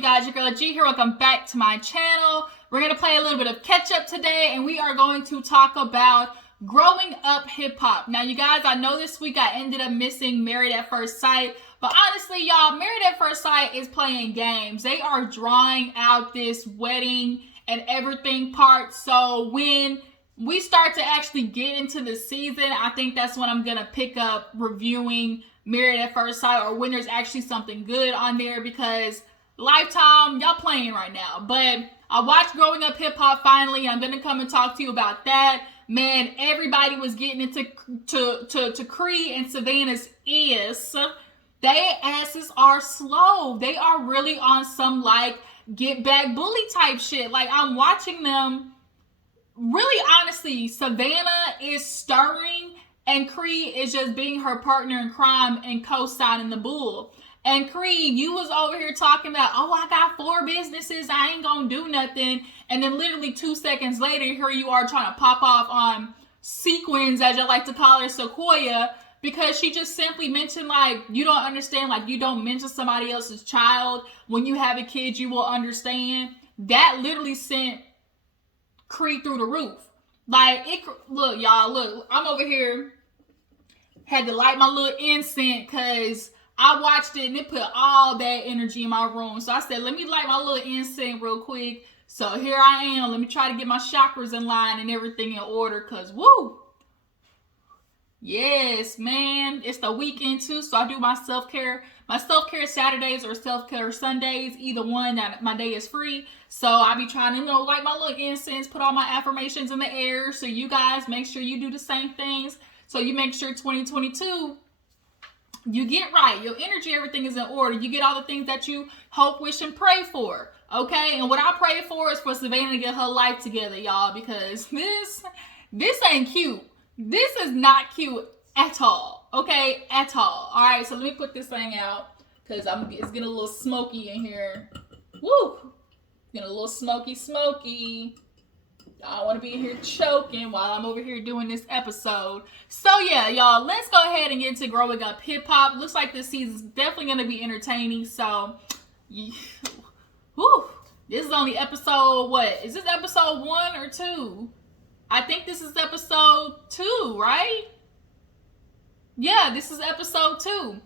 you guys? Your girl G here. Welcome back to my channel. We're going to play a little bit of catch up today, and we are going to talk about growing up hip hop. Now, you guys, I know this week I ended up missing Married at First Sight, but honestly, y'all, Married at First Sight is playing games. They are drawing out this wedding and everything part. So when we start to actually get into the season, I think that's when I'm going to pick up reviewing Married at First Sight, or when there's actually something good on there, because Lifetime, y'all playing right now. But I watched Growing Up Hip Hop finally. I'm going to come and talk to you about that. Man, everybody was getting into to Cree and Savannah's ears. They asses are slow. They are really on some like get back bully type shit. Like, I'm watching them. Really, honestly, Savannah is stirring and Cree is just being her partner in crime and co-signing the bull. And Cree, you was over here talking about, oh, I got 4 businesses, I ain't gonna do nothing. And then literally 2 seconds later, here you are trying to pop off on Sequins, as you like to call her, Sequoia, because she just simply mentioned, like, you don't understand, like, you don't mention somebody else's child. When you have a kid, you will understand. That literally sent Cree through the roof. Like, look, y'all, look, I'm over here, had to light my little incense, because I watched it and it put all that energy in my room. So I said, let me light my little incense real quick. So here I am. Let me try to get my chakras in line and everything in order, because woo. Yes, man. It's the weekend too. So I do my self-care Saturdays or self-care Sundays. Either one, that my day is free. So I be trying to, light my little incense, put all my affirmations in the air. So you guys make sure you do the same things. So you make sure 2022, you get right. Your energy, everything is in order. You get all the things that you hope, wish, and pray for. Okay? And what I pray for is for Savannah to get her life together, y'all. Because this ain't cute. This is not cute at all. Okay? At all. Alright, so let me put this thing out. Because it's getting a little smoky in here. Woo! Getting a little smoky. I don't want to be in here choking while I'm over here doing this episode. So yeah, y'all, let's go ahead and get into Growing Up Hip Hop. Looks like this season's definitely going to be entertaining. So, whew, this is only episode, what? Is this episode 1 or 2? I think this is episode 2, right? Yeah, this is episode 2.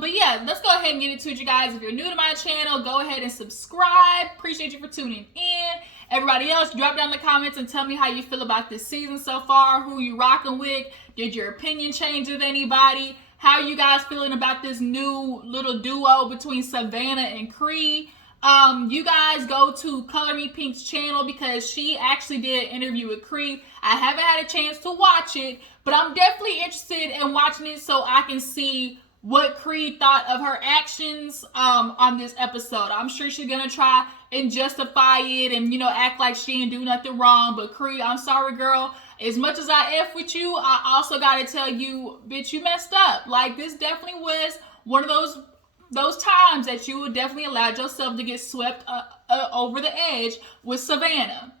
But yeah, let's go ahead and get into it, you guys. If you're new to my channel, go ahead and subscribe. Appreciate you for tuning in. Everybody else, drop down in the comments and tell me how you feel about this season so far. Who you rocking with? Did your opinion change with anybody? How you guys feeling about this new little duo between Savannah and Cree? You guys go to Color Me Pink's channel, because she actually did an interview with Cree. I haven't had a chance to watch it, but I'm definitely interested in watching it so I can see what Cree thought of her actions on this episode. I'm sure she's gonna try and justify it and, act like she didn't do nothing wrong. But Cree, I'm sorry, girl. As much as I F with you, I also gotta tell you, bitch, you messed up. Like, this definitely was one of those times that you would definitely allow yourself to get swept over the edge with Savannah.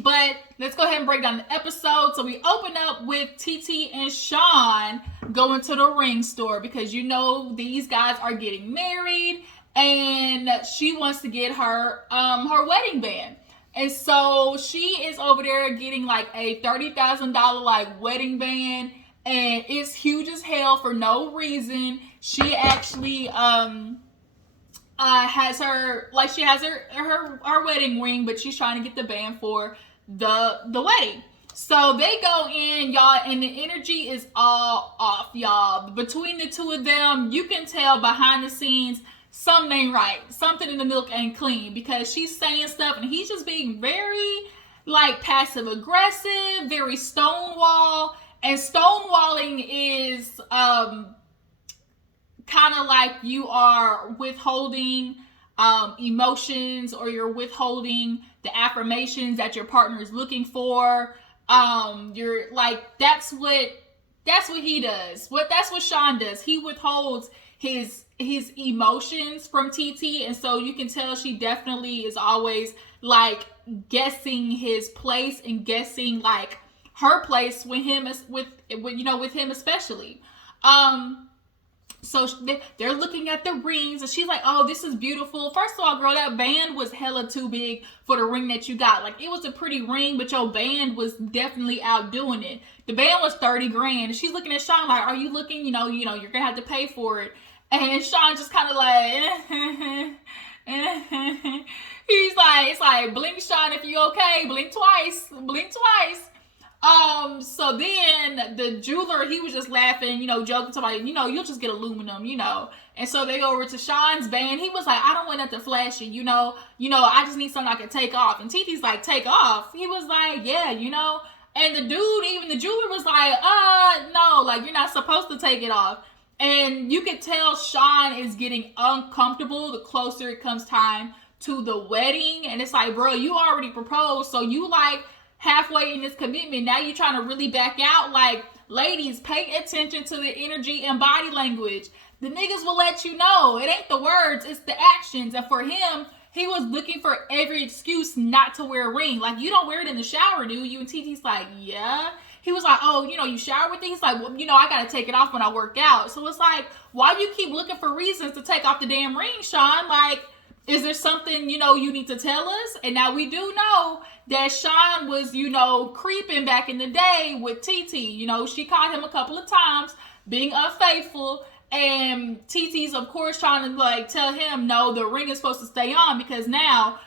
But let's go ahead and break down the episode. So we open up with Tee and Shawn going to the ring store, because these guys are getting married and she wants to get her her wedding band. And so she is over there getting like a $30,000 like wedding band, and it's huge as hell for no reason. She actually has her wedding ring, but she's trying to get the band for the wedding. So they go in, y'all, and the energy is all off, y'all. Between the two of them, you can tell behind the scenes something ain't right. Something in the milk ain't clean, because she's saying stuff and he's just being very like passive aggressive, very stonewall. And stonewalling is kind of like you are withholding emotions, or you're withholding the affirmations that your partner is looking for. You're like, that's what he does. That's what Shawn does. He withholds his emotions from TT, and so you can tell she definitely is always like guessing his place and guessing like her place with him, with him especially. So they're looking at the rings, and she's like, oh, this is beautiful. First of all, girl, that band was hella too big for the ring that you got. Like, it was a pretty ring, but your band was definitely outdoing it. The band was 30 grand. And she's looking at Shawn like, are you looking? You know, you're going to have to pay for it. And Shawn just kind of like, he's like, it's like, blink, Shawn, if you okay. Blink twice. Blink twice. So then the jeweler, he was just laughing, you know, joking to like, you know, you'll just get aluminum, you know. And so they go over to Shawn's band. He was like, I don't want nothing flashy, you know, I just need something I can take off. And TT's like, take off? He was like, yeah, you know. And the dude, even the jeweler was like, no, like, you're not supposed to take it off. And you could tell Shawn is getting uncomfortable the closer it comes time to the wedding. And it's like, bro, you already proposed, so you like halfway in this commitment, now you're trying to really back out. Like, ladies, pay attention to the energy and body language. The niggas will let you know. It ain't the words, it's the actions. And for him, he was looking for every excuse not to wear a ring. Like, you don't wear it in the shower, do you? And TT's like, yeah. He was like, oh, you know, you shower with it? He's like, well, you know, I gotta take it off when I work out. So it's like, why do you keep looking for reasons to take off the damn ring, Shawn? Like, is there something, you know, you need to tell us? And now we do know that Shawn was, you know, creeping back in the day with TT. You know, she caught him a couple of times being unfaithful. And TT's, of course, trying to, like, tell him, no, the ring is supposed to stay on because now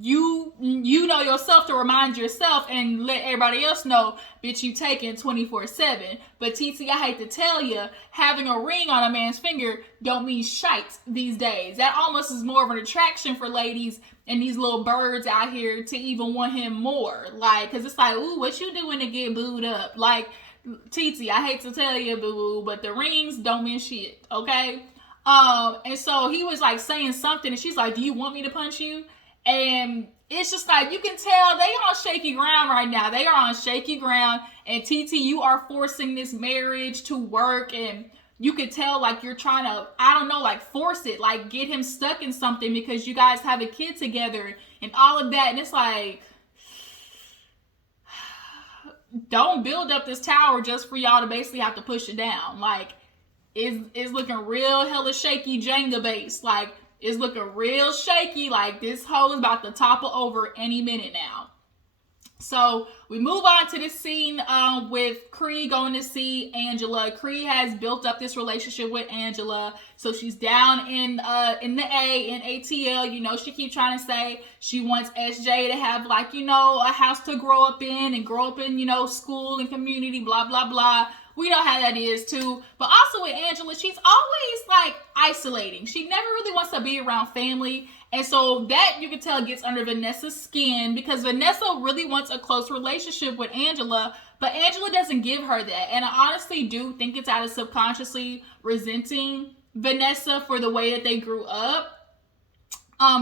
you know yourself to remind yourself and let everybody else know, bitch, you taking 24/7. But TT, I hate to tell you, having a ring on a man's finger don't mean shite these days. That almost is more of an attraction for ladies and these little birds out here to even want him more. Like, cause it's like, ooh, what you doing to get booed up? Like, TT, I hate to tell you, boo, but the rings don't mean shit, okay? And so he was like saying something, and she's like, do you want me to punch you? And it's just like, you can tell they on shaky ground right now. They are on shaky ground. And TT, you are forcing this marriage to work. And you could tell like you're trying to, I don't know, like force it. Like get him stuck in something because you guys have a kid together and all of that. And it's like, don't build up this tower just for y'all to basically have to push it down. Like, it's looking real hella shaky Jenga base. Like, it's looking real shaky, like this hoe is about to topple over any minute now. So we move on to this scene with Cree going to see Angela. Cree has built up this relationship with Angela. So she's down in the A, in ATL. You know, she keeps trying to say she wants SJ to have, like, you know, a house to grow up in, you know, school and community, blah, blah, blah. We know how that is too. But also with Angela, she's always like isolating. She never really wants to be around family. And so that, you can tell, gets under Vanessa's skin because Vanessa really wants a close relationship with Angela, but Angela doesn't give her that. And I honestly do think it's out of subconsciously resenting Vanessa for the way that they grew up.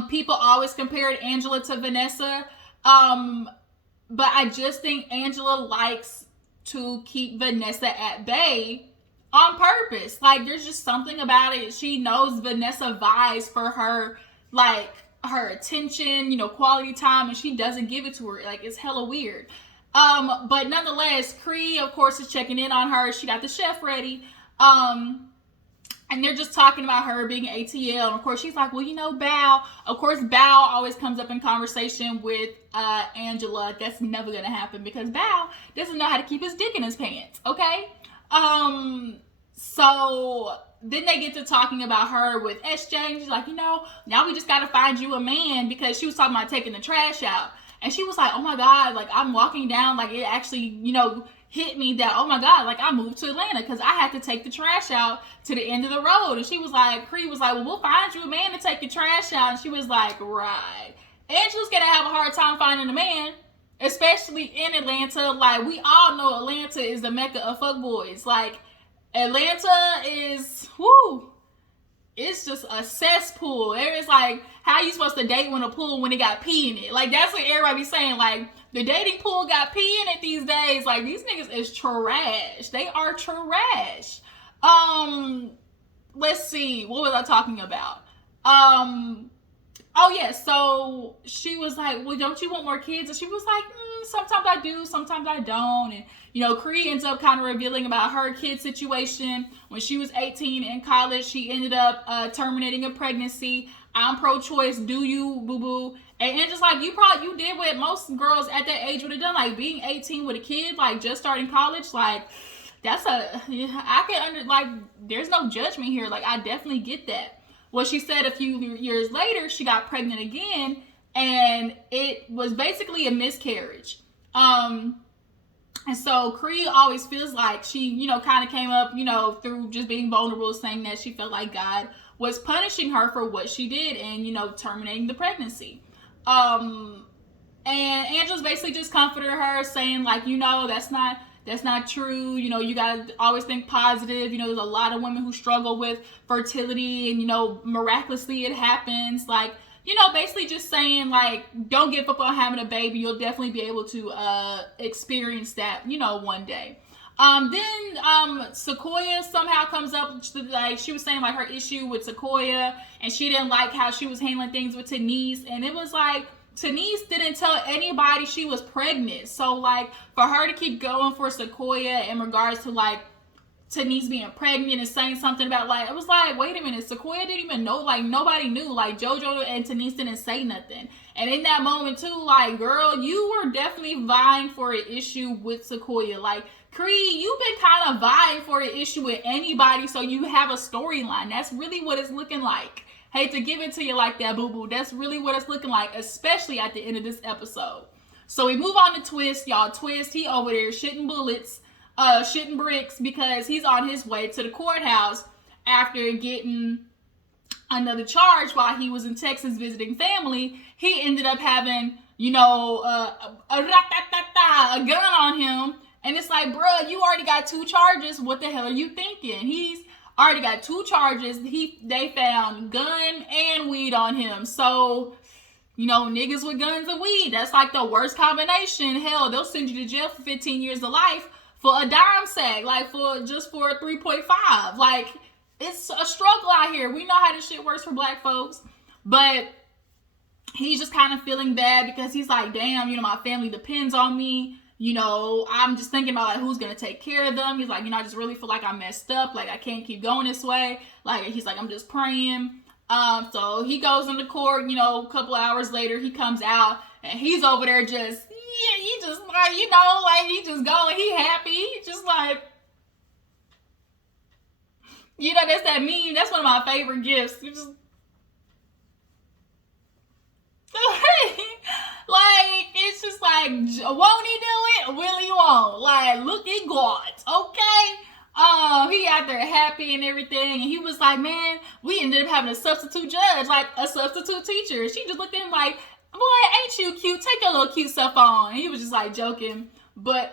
People always compared Angela to Vanessa. But I just think Angela likes to keep Vanessa at bay on purpose. Like, there's just something about it. She knows Vanessa vies for her, like, her attention, you know, quality time, and she doesn't give it to her. Like, it's hella weird. But nonetheless, Cree, of course, is checking in on her. She got the chef ready. And they're just talking about her being ATL. And of course, she's like, well, you know, Bao. Of course, Bao always comes up in conversation with Angela. That's never going to happen because Bao doesn't know how to keep his dick in his pants. Okay? So then they get to talking about her with SJ. And she's like, you know, now we just got to find you a man, because she was talking about taking the trash out. And she was like, oh my God, like I'm walking down, like it actually, you know, hit me that, oh my God, like I moved to Atlanta because I had to take the trash out to the end of the road. And she was like, Cree was like, well, we'll find you a man to take your trash out. And she was like, right. Angela's gonna have a hard time finding a man, especially in Atlanta. Like, we all know Atlanta is the mecca of fuckboys. Like, Atlanta is, whoo, it's just a cesspool. It's like, how you supposed to date when a pool when it got pee in it? Like, that's what everybody be saying. Like, the dating pool got pee in it these days. Like, these niggas is trash. They are trash. Let's see. What was I talking about? Oh yeah, so she was like, well, don't you want more kids? And she was like, sometimes I do, sometimes I don't. And Cree ends up kind of revealing about her kid situation. When she was 18 in college, she ended up terminating a pregnancy. I'm pro-choice. Do you, boo-boo? And just like you did what most girls at that age would have done, like being 18 with a kid, like just starting college, like there's no judgment here. Like I definitely get that. Well, she said a few years later, she got pregnant again, and it was basically a miscarriage. And so Cree always feels like she, kind of came up, through just being vulnerable, saying that she felt like God was punishing her for what she did and, terminating the pregnancy. And Angela's basically just comforted her, saying like, that's not true. You gotta always think positive. There's a lot of women who struggle with fertility and, miraculously it happens. Like, basically just saying like, don't give up on having a baby. You'll definitely be able to experience that, one day. Then Sequoia somehow comes up, like she was saying like her issue with Sequoia, and she didn't like how she was handling things with Denise, and it was like Denise didn't tell anybody she was pregnant. So like for her to keep going for Sequoia in regards to like Denise being pregnant and saying something about like, it was like, wait a minute, Sequoia didn't even know, like nobody knew, like JoJo and Denise didn't say nothing. And in that moment too, like girl, you were definitely vying for an issue with Sequoia. Like Cree, you've been kind of vying for an issue with anybody, so you have a storyline. That's really what it's looking like. Hate to give it to you like that, boo-boo. That's really what it's looking like, especially at the end of this episode. So we move on to Twist, y'all. Twist, he over there shitting bullets, shitting bricks, because he's on his way to the courthouse after getting another charge while he was in Texas visiting family. He ended up having, a gun on him. And it's like, bruh, you already got 2 charges. What the hell are you thinking? He's already got 2 charges. They found gun and weed on him. So, niggas with guns and weed, that's like the worst combination. Hell, they'll send you to jail for 15 years of life for a dime sack, like for 3.5. Like, it's a struggle out here. We know how this shit works for black folks. But he's just kind of feeling bad because he's like, damn, my family depends on me. I'm just thinking about like who's gonna take care of them. He's like, I just really feel like I messed up. Like I can't keep going this way. Like he's like, I'm just praying. So he goes into court. A couple hours later, he comes out and he's over there just he just like like he just going. He happy. He just like that's that meme. That's one of my favorite gifts. You just like, it's just like, won't he do it? Will he won't? Like, look at God, okay? He out there happy and everything, and he was like, man, we ended up having a substitute judge, like a substitute teacher. She just looked at him like, boy, ain't you cute? Take your little cute stuff on. And he was just like joking, but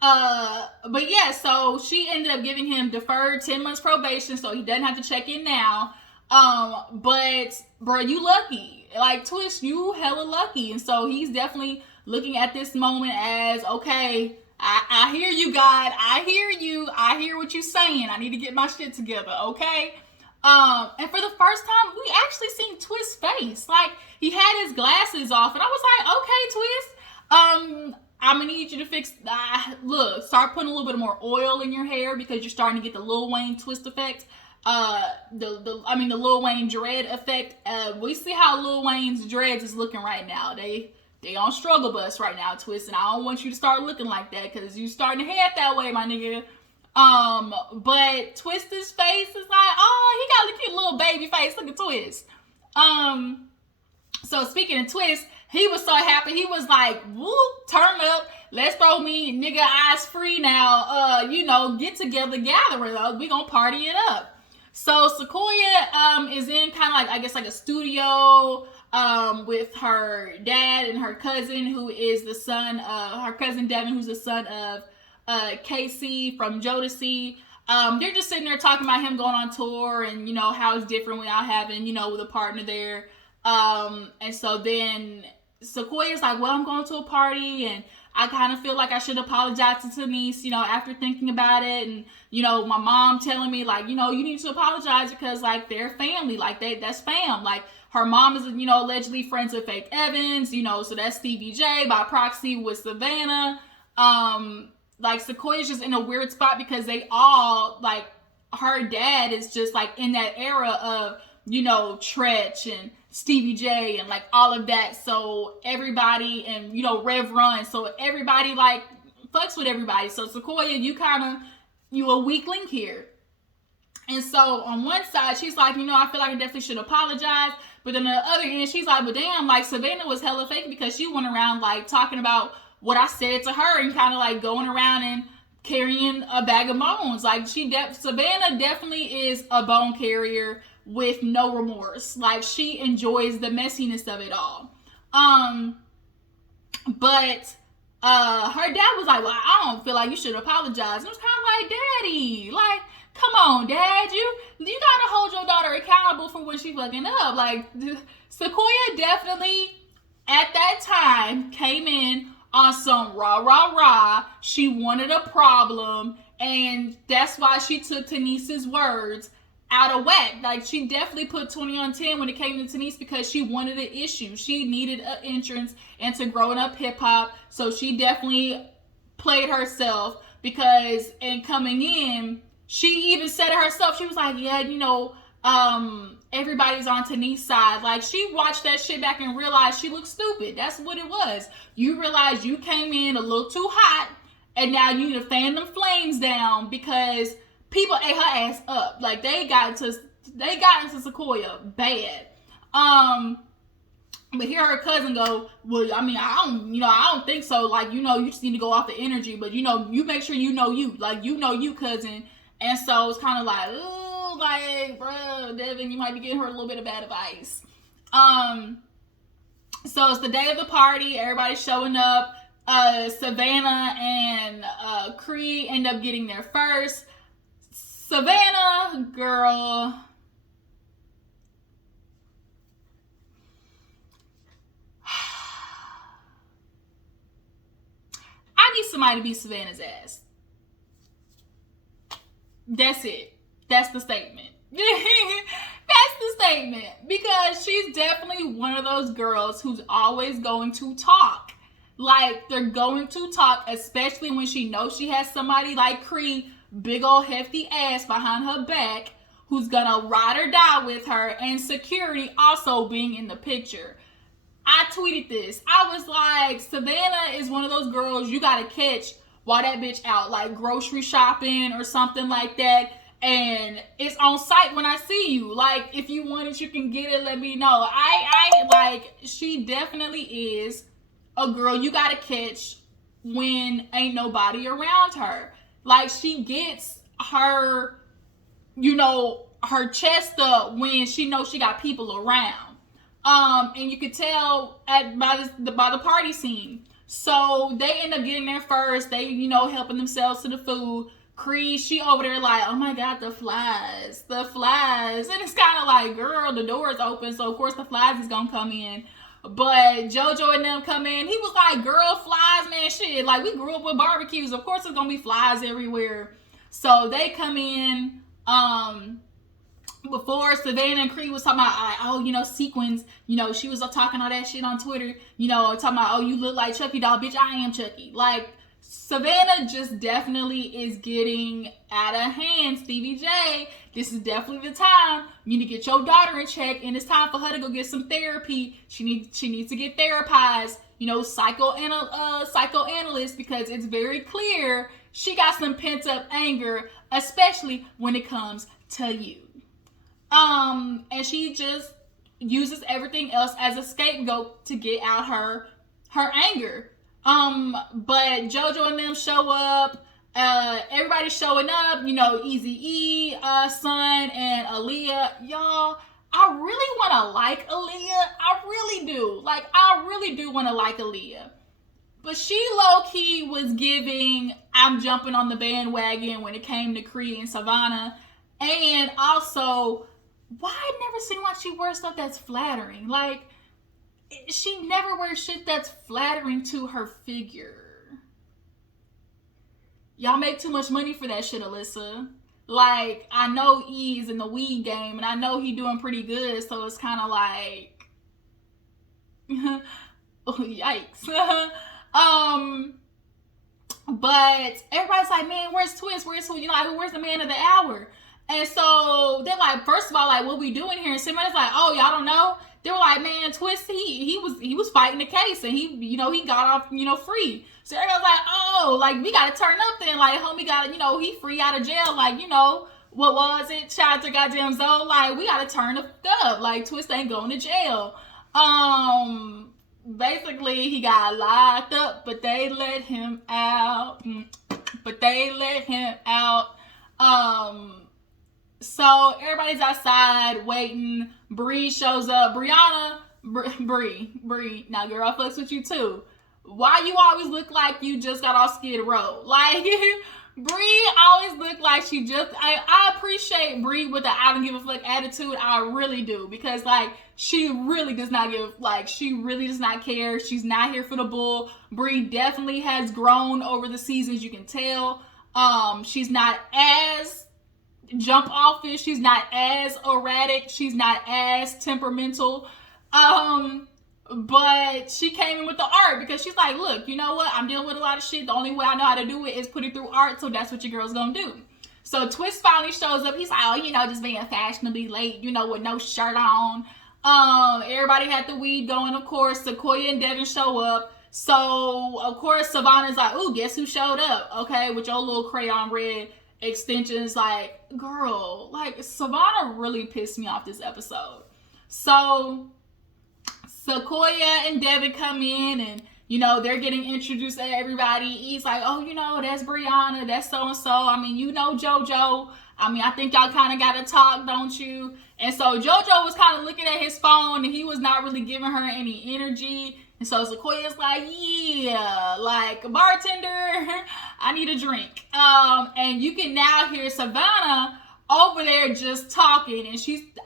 yeah, so she ended up giving him deferred 10 months probation, so he doesn't have to check in now. But bro, you lucky. Like Twist, you hella lucky. And so he's definitely looking at this moment as, okay, I hear you, God. I hear you. I hear what you're saying. I need to get my shit together, okay? And for the first time, we actually seen Twist's face. Like, he had his glasses off, and I was like, okay, Twist, I'm gonna need you to fix, look, start putting a little bit more oil in your hair because you're starting to get the Lil Wayne twist effect. The Lil Wayne dread effect. We see how Lil Wayne's dreads is looking right now. They on struggle bus right now, Twist, and I don't want you to start looking like that because you starting to head that way, my nigga. But Twist's face is like, oh, he got a cute little baby face. Look at Twist. So speaking of Twist, he was so happy. He was like, whoop, turn up. Let's throw me nigga eyes free now. Get together, gather. We gonna party it up. So Sequoia is in kind of like, I guess, like a studio with her dad and her cousin, who is the son of her cousin Devin, who's the son of Casey from Jodeci. They're just sitting there talking about him going on tour and how it's different without having with a partner there. And so then Sequoia's like, well, I'm going to a party and I kind of feel like I should apologize to Denise, after thinking about it. And, my mom telling me, like, you need to apologize because, like, they're family. Like, that's fam. Like, her mom is, allegedly friends with Faith Evans, so that's Stevie J by proxy with Savannah. Like Sequoia's just in a weird spot because they all, like, her dad is just like in that era of, you know, Tretch and Stevie J and like all of that. So everybody, and you know, Rev Run, so everybody like fucks with everybody. So Sequoia, you a weak link here. And so on one side, she's like, you know, I feel like I definitely should apologize. But then on the other end, she's like, but damn, like Savannah was hella fake because she went around like talking about what I said to her and kind of like going around and carrying a bag of bones. Like Savannah definitely is a bone carrier with no remorse. Like she enjoys the messiness of it all. But her dad was like, well, I don't feel like you should apologize. And it was kind of like, Daddy, like, come on, Dad, you gotta hold your daughter accountable for when she fucking up. Like Sequoia definitely at that time came in on some rah. She wanted a problem, and that's why she took Tanice's words out of whack. Like she definitely put 20 on 10 when it came to Tanice because she wanted an issue. She needed an entrance into growing up hip hop, so she definitely played herself because in coming in, she even said it herself. She was like, yeah, you know, everybody's on Tanice's side. Like she watched that shit back and realized she looked stupid. That's what it was. You realized you came in a little too hot, and now you need to fan them flames down because people ate her ass up. Like they got into Sequoia bad. But here her cousin go, well, I mean, I don't think so. Like, you know, you just need to go off the energy, but you know, you make sure you know you. Like, you know you, cousin. And so it's kind of like, ooh, like, bro, Devin, you might be getting her a little bit of bad advice. So it's the day of the party. Everybody's showing up. Savannah and Cree end up getting there first. Savannah, girl. I need somebody to beat Savannah's ass. That's it. That's the statement. That's the statement. Because she's definitely one of those girls who's always going to talk. Like, they're going to talk, especially when she knows she has somebody like Cree, big old hefty ass behind her back, who's gonna ride or die with her, and security also being in the picture. I tweeted this. I was like, Savannah is one of those girls you gotta catch while that bitch out, like grocery shopping or something like that. And it's on site when I see you. Like, if you want it, you can get it. Let me know. She definitely is a girl you gotta catch when ain't nobody around her. Like, she gets her, you know, her chest up when she knows she got people around. And you could tell by the party scene. So they end up getting there first. They, you know, helping themselves to the food. Cree, she over there like, oh my God, the flies. And it's kind of like, girl, the door is open, so of course the flies is gonna come in. But JoJo and them come in. He was like, girl, flies, man, shit. Like, we grew up with barbecues. Of course there's gonna be flies everywhere. So they come in. Before Savannah and Cree was talking about, oh, you know, sequins, you know, she was talking all that shit on Twitter, you know, talking about, oh, you look like Chucky doll, bitch, I am Chucky. Like, Savannah just definitely is getting out of hand. Stevie J, this is definitely the time you need to get your daughter in check, and it's time for her to go get some therapy. She needs to get therapized, you know, psychoanalyst, because it's very clear she got some pent up anger, especially when it comes to you. And she just uses everything else as a scapegoat to get out her anger. But JoJo and them show up. Everybody's showing up. You know, Eazy-E, Son, and Aaliyah. Y'all, I really want to like Aaliyah. I really do. Like, I really do want to like Aaliyah. But she low-key was giving, I'm jumping on the bandwagon when it came to Cree and Savannah. And also, why I never seem like she wears stuff that's flattering? Like, she never wears shit that's flattering to her figure. Y'all make too much money for that shit, Alyssa. Like, I know E's in the weed game, and I know he doing pretty good, so it's kind of like, oh, yikes. But everybody's like, man, where's Twist? Where's who? You know, like, where's the man of the hour? And so they're like, first of all, like, what we doing here? And somebody's like, oh, y'all don't know? They were like, man, Twist, he was fighting the case, and he got off, free. So everybody's like, oh, like, we gotta turn up then. Like, homie got, he free out of jail. Like, what was it? Shout out to goddamn Zoe. Like, we gotta turn the fuck up. Like, Twist ain't going to jail. Basically, he got locked up, but they let him out. So everybody's outside waiting. Bree shows up. Bree. Now, girl, I fucks with you too. Why you always look like you just got off Skid Row? Like, Bree always look like she just. I appreciate Bree with the I don't give a fuck attitude. I really do, because like she really does not care. She's not here for the bull. Bree definitely has grown over the seasons. You can tell. She's not as jump offish. She's not as erratic. She's not as temperamental. But she came in with the art because she's like, look, you know what? I'm dealing with a lot of shit. The only way I know how to do it is put it through art. So that's what your girl's gonna do. So Twist finally shows up. He's like, oh, just being fashionably late, with no shirt on. Everybody had the weed going, of course. Sequoia and Devin show up. So, of course, Savannah's like, ooh, guess who showed up? Okay, with your little crayon red extensions. Like, girl, like, Savannah really pissed me off this episode. So Sequoia and Devin come in, and they're getting introduced to everybody. He's like, oh, that's Brianna, that's so-and-so. I mean, JoJo. I mean, I think y'all kind of got to talk, don't you? And so JoJo was kind of looking at his phone, and he was not really giving her any energy. And so Sequoia's like, yeah, like, bartender, I need a drink. And you can now hear Savannah over there just talking, and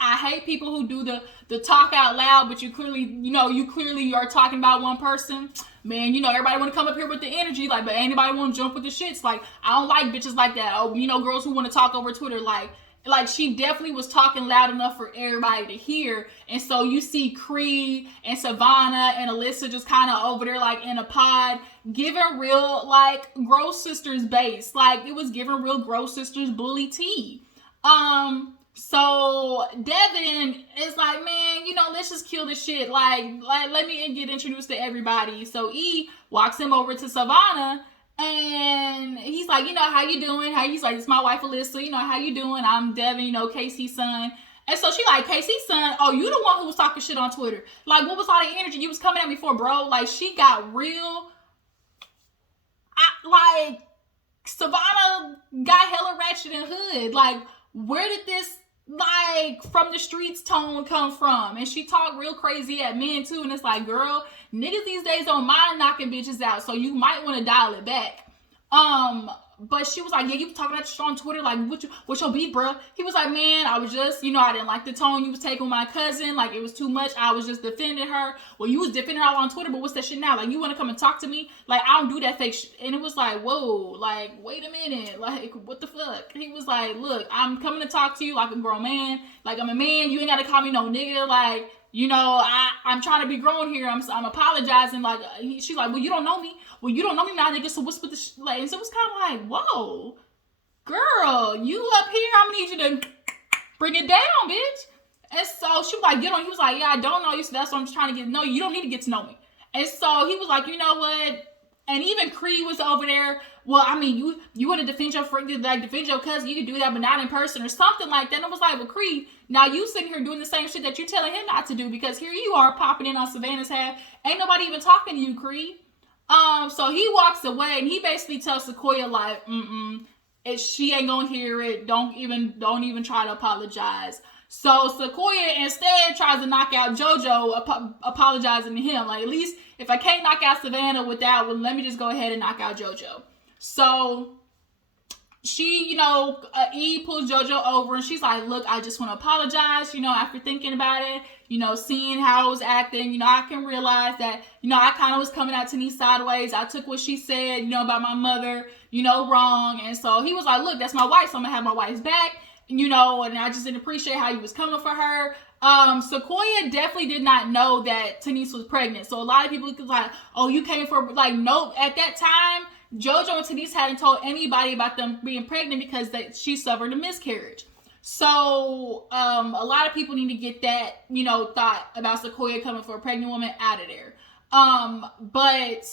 I hate people who do the talk out loud, but you clearly are talking about one person. Man, everybody want to come up here with the energy, like, but anybody want to jump with the shits. Like, I don't like bitches like that. Oh, girls who want to talk over Twitter, like she definitely was talking loud enough for everybody to hear. And so you see Cree and Savannah and Alyssa just kind of over there, like, in a pod, giving real, like, Gross Sisters base. Like, it was giving real Gross Sisters bully tea. So Devin is like, man, let's just kill this shit. Like, let me get introduced to everybody. So E walks him over to Savannah, and he's like, how you doing? He's like, it's my wife Alyssa. How you doing? I'm Devin, Casey's son. And so she like, Casey's son, oh, you the one who was talking shit on Twitter. Like, what was all the energy you was coming at me for, bro? Like, she got real. Savannah got hella ratchet and hood. Like, where did this, like, from the streets tone come from? And she talked real crazy at men too, and it's like, girl, niggas these days don't mind knocking bitches out, so you might want to dial it back. But she was like, yeah, you was talking about shit on Twitter, like, what's your beef, bro? He was like, man, I was just, I didn't like the tone you was taking with my cousin, like, it was too much, I was just defending her. Well, you was defending her on Twitter, but what's that shit now? Like, you want to come and talk to me? Like, I don't do that fake shit. And it was like, whoa, like, wait a minute, like, what the fuck? He was like, look, I'm coming to talk to you like a grown man, like, I'm a man, you ain't got to call me no nigga, like, I'm trying to be grown here, I'm apologizing, like, she's like, well, you don't know me. Well, you don't know me now, nigga, so what's with the like, so it was kind of like, whoa, girl, you up here, I'm gonna need you to bring it down, bitch. And so she was like, he was like, yeah, I don't know you, so that's what I'm just trying to get to know you. You don't need to get to know me. And so he was like, you know what? And even Cree was over there. Well, I mean, you want to defend your friend, like, defend your cousin, you can do that, but not in person or something like that. And I was like, well, Cree, now you sitting here doing the same shit that you're telling him not to do, because here you are popping in on Savannah's half. Ain't nobody even talking to you, Cree. So he walks away, and he basically tells Sequoia, like, she ain't gonna hear it. Don't even try to apologize. So Sequoia instead tries to knock out JoJo, apologizing to him. Like, at least if I can't knock out Savannah with that one, let me just go ahead and knock out JoJo. So she, E pulls JoJo over, and she's like, look, I just want to apologize, after thinking about it, seeing how I was acting, I can realize that, I kind of was coming at Denise sideways. I took what she said, about my mother, wrong. And so he was like, look, that's my wife, so I'm gonna have my wife's back, and I just didn't appreciate how you was coming for her. Sequoia definitely did not know that Denise was pregnant. So a lot of people was like, oh, you came for, like, nope. At that time, JoJo and Denise hadn't told anybody about them being pregnant because she suffered a miscarriage. So a lot of people need to get that, thought about Sequoia coming for a pregnant woman out of there. But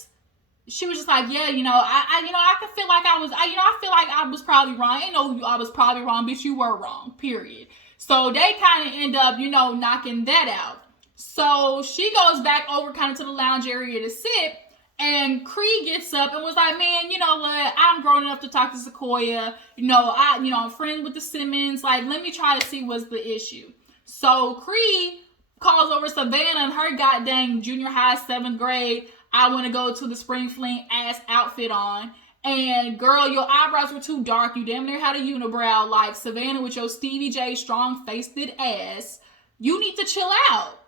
she was just like, yeah, I could feel like I feel like I was probably wrong. I know I was probably wrong, bitch. You were wrong, period. So they kind of end up, knocking that out. So she goes back over kind of to the lounge area to sit, and Cree gets up and was like, man, you know what? I'm grown enough to talk to Sequoia. I'm friends with the Simmons. Like, let me try to see what's the issue. So Cree calls over Savannah and her goddamn junior high 7th grade, I want to go to the spring fling ass outfit on. And girl, your eyebrows were too dark. You damn near had a unibrow like Savannah with your Stevie J strong-faced ass. You need to chill out.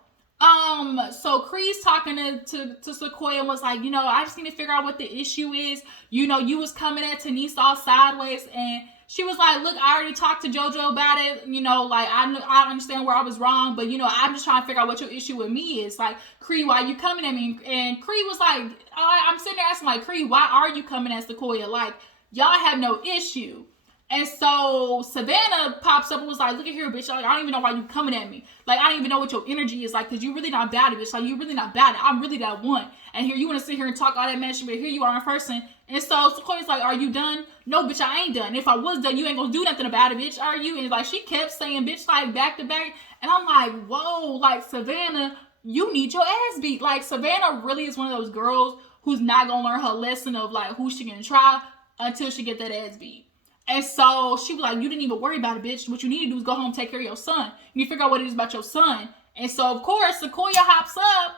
So Cree's talking to Sequoia and was like, I just need to figure out what the issue is. You was coming at Denise all sideways, and she was like, look, I already talked to JoJo about it. I understand where I was wrong, but I'm just trying to figure out what your issue with me is. Like, Cree, why you coming at me? And Cree was like, I'm sitting there asking, like, Cree, why are you coming at Sequoia? Like, y'all have no issue. And so Savannah pops up and was like, look at here, bitch. Like, I don't even know why you coming at me. Like, I don't even know what your energy is like, because you really not about it, bitch. Like, you really not about it. I'm really that one. And here you want to sit here and talk all that mess, but here you are in person. And so Sequoia's like, are you done? No, bitch, I ain't done. If I was done, you ain't gonna do nothing about it, bitch. Are you? And like, she kept saying, bitch, like, back to back. And I'm like, whoa, like, Savannah, you need your ass beat. Like, Savannah really is one of those girls who's not gonna learn her lesson of, like, who she can try until she get that ass beat. And so she was like, you didn't even worry about it, bitch. What you need to do is go home and take care of your son. You figure out what it is about your son. And so, of course, Sequoia hops up,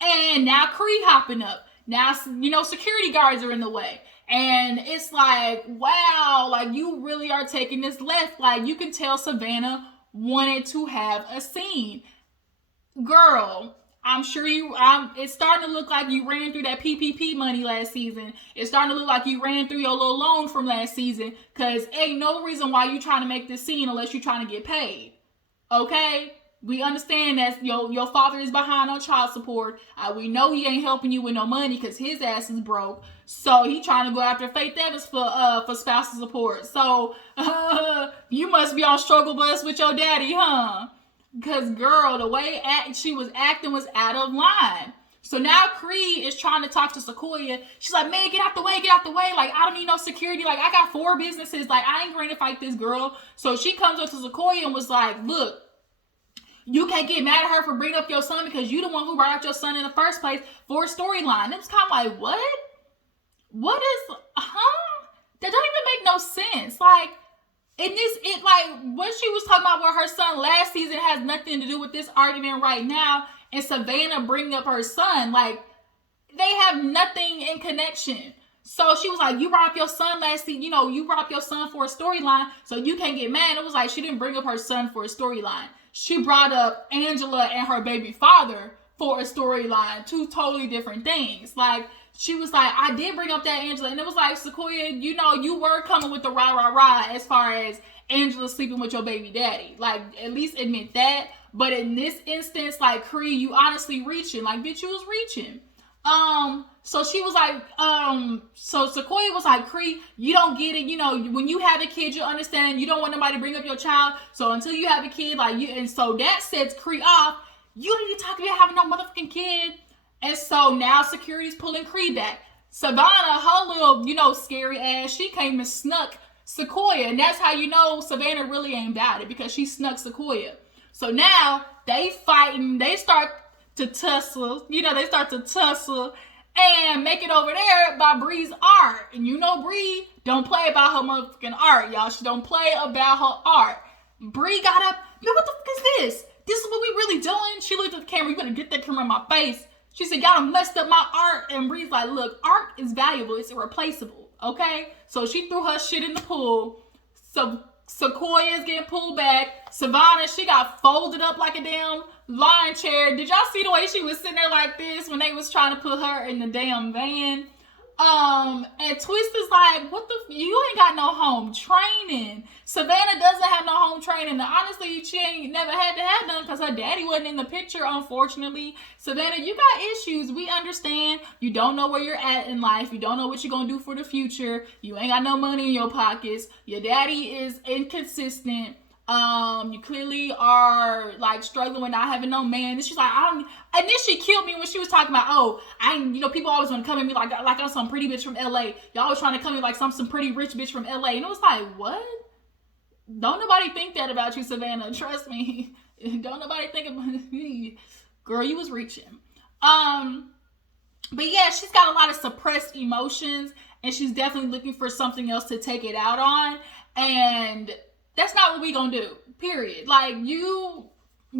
and now Cree hopping up. Now, security guards are in the way. And it's like, wow, like, you really are taking this left. Like, you can tell Savannah wanted to have a scene. Girl, I'm sure it's starting to look like you ran through that PPP money last season. It's starting to look like you ran through your little loan from last season, because ain't no reason why you trying to make this scene unless you're trying to get paid. Okay? We understand that your father is behind on child support. We know he ain't helping you with no money because his ass is broke. So he trying to go after Faith Evans for spousal support. So you must be on struggle bus with your daddy, huh? Because, girl, the way she was acting was out of line. So now Cree is trying to talk to Sequoia. She's like, man, get out the way, get out the way. Like, I don't need no security. Like, I got 4 businesses. Like, I ain't ready to fight this girl. So she comes up to Sequoia and was like, look, you can't get mad at her for bringing up your son because you the one who brought up your son in the first place for a storyline. It was kind of like, what? What is, That don't even make no sense. Like, when she was talking about what her son last season has nothing to do with this argument right now, and Savannah bringing up her son, like, they have nothing in connection. So she was like, you brought up your son last season, you brought up your son for a storyline, so you can't get mad. It was like, she didn't bring up her son for a storyline. She brought up Angela and her baby father for a storyline, 2 totally different things. Like, she was like, I did bring up that Angela. And it was like, Sequoia, you were coming with the rah as far as Angela sleeping with your baby daddy. Like, at least admit that. But in this instance, like, Cree, you honestly reaching. Like, bitch, you was reaching. So she was like, so Sequoia was like, Cree, you don't get it. When you have a kid, you understand you don't want nobody to bring up your child. So until you have a kid, and so that sets Cree off. You don't need to talk about having no motherfucking kid. And so now security's pulling Cree back. Savannah, her little, scary ass, she came and snuck Sequoia. And that's how you know Savannah really ain't about it, because she snuck Sequoia. So now they fighting, they start to tussle, and make it over there by Bree's art. And Bree don't play about her motherfucking art, y'all. She don't play about her art. Bree got up, man, what the fuck is this? This is what we really doing? She looked at the camera, you better get that camera in my face. She said, y'all done messed up my art. And Bree's like, look, art is valuable. It's irreplaceable, okay? So she threw her shit in the pool. So Sequoia's getting pulled back. Savannah, she got folded up like a damn lawn chair. Did y'all see the way she was sitting there like this when they was trying to put her in the damn van? And Twist is like, what the, you ain't got no home training. Savannah doesn't have no home training. And honestly, she ain't never had to have none because her daddy wasn't in the picture, unfortunately. Savannah, you got issues. We understand. You don't know where you're at in life. You don't know what you're going to do for the future. You ain't got no money in your pockets. Your daddy is inconsistent. You clearly are like struggling with not having no man. And she's like, and then she killed me when she was talking about, oh, people always want to come at me like I'm some pretty bitch from LA. Y'all always trying to come at me like some pretty rich bitch from LA. And it was like, what? Don't nobody think that about you, Savannah. Trust me. Don't nobody think about me. Girl, you was reaching. But yeah, she's got a lot of suppressed emotions, and she's definitely looking for something else to take it out on. And that's not what we gonna do, period. Like, you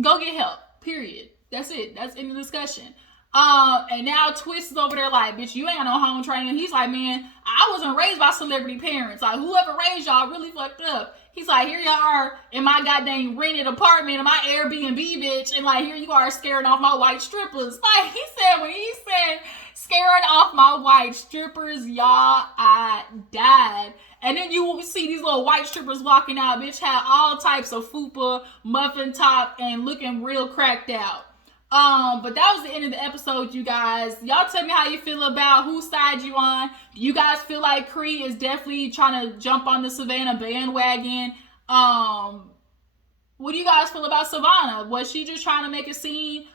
go get help, period. That's it. That's in the discussion. And now Twist is over there like, bitch, you ain't got no home training. He's like, man, I wasn't raised by celebrity parents. Like, whoever raised y'all really fucked up. He's like, here y'all are in my goddamn rented apartment in my Airbnb, bitch. And like, here you are scaring off my white strippers. Like, when he said scaring off my white strippers, y'all, I died. And then you will see these little white strippers walking out. Bitch had all types of fupa, muffin top, and looking real cracked out. But that was the end of the episode, you guys. Y'all tell me how you feel about whose side you on. Do you guys feel like Cree is definitely trying to jump on the Savannah bandwagon? What do you guys feel about Savannah? Was she just trying to make a scene?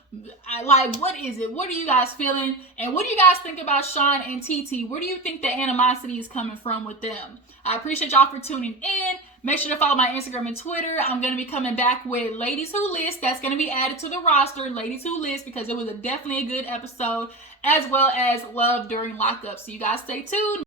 Like, what is it? What are you guys feeling? And what do you guys think about Shawn and TT? Where do you think the animosity is coming from with them? I appreciate y'all for tuning in. Make sure to follow my Instagram and Twitter. I'm going to be coming back with Ladies Who List. That's going to be added to the roster, Ladies Who List, because it was definitely a good episode, as well as Love During Lockup. So you guys stay tuned.